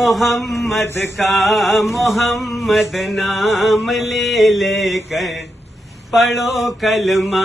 محمد کا محمد نام لے لے کر پڑھو کلمہ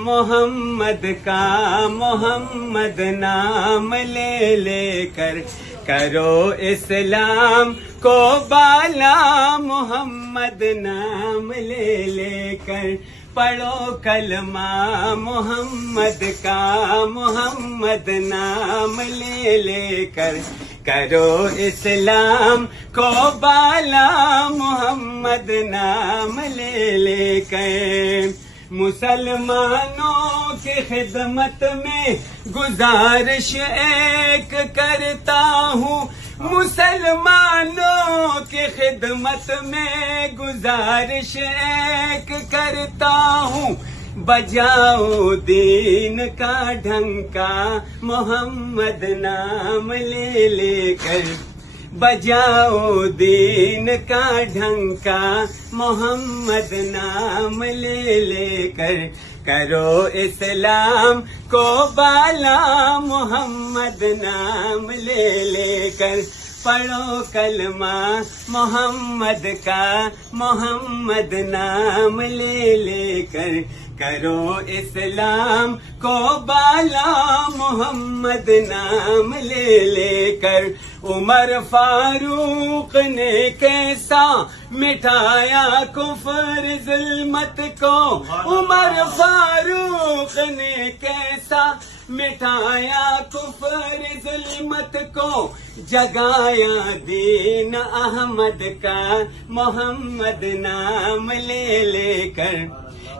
محمد کا محمد نام لے لے کر کرو اسلام کو بالا محمد نام لے لے کر پڑھو کلمہ محمد کا محمد نام لے لے کر کرو اسلام کو بالا محمد نام لے لے کر مسلمانوں کی خدمت میں گزارش ایک کرتا ہوں مسلمانوں کی خدمت میں گزارش ایک کرتا ہوں بجاؤ دین کا ڈھنکا محمد نام لے لے کر بجاؤ دین کا ڈھنکا محمد نام لے لے کر کرو اسلام کو بالا محمد نام لے لے کر پڑھو کلمہ محمد کا محمد نام لے لے کر کرو اسلام کو بالا محمد نام لے لے کر عمر فاروق نے کیسا مٹھایا کفر ظلمت کو عمر فاروق نے کیسا مٹھایا کفر ظلمت کو جگایا دین احمد کا محمد نام لے لے کر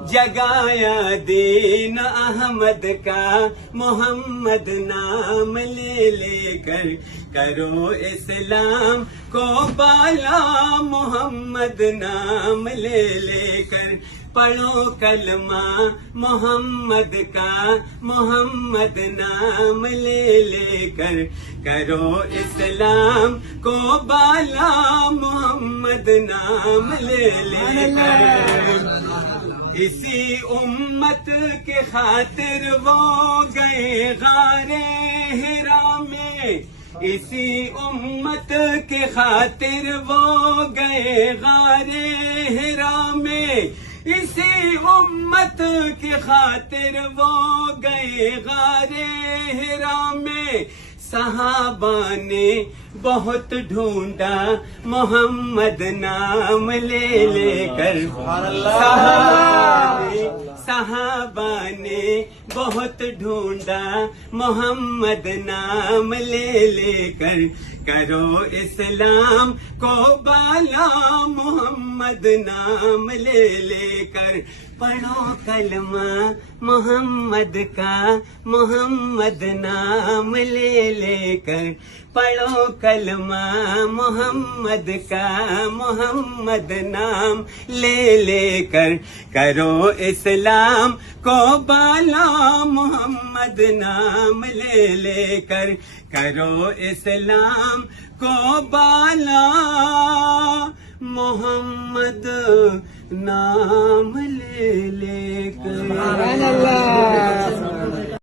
جگایا دین احمد کا محمد نام لے لے کر کرو اسلام کو بالا محمد نام لے لے کر پڑھو کلمہ محمد کا محمد نام لے لے کر کرو اسلام کو بالا محمد نام لے لے کر اسی امت کے خاطر وہ گئے غار حرا میں اسی امت کے خاطر وہ گئے غار حرا میں اسی امت کی خاطر وہ گئے غار حرا میں صحابہ نے بہت ڈھونڈا محمد نام لے لے کر صحابہ نے بہت ڈھونڈا محمد نام لے لے کر کرو اسلام کو بالا محمد نام لے لے کر پڑھو کلمہ محمد کا محمد نام لے لے کر پڑھو کلمہ محمد کا محمد نام لے لے کر کرو اسلام کو بالا محمد نام لے لے کر کرو اسلام کو بالا محمد نام لے لے کر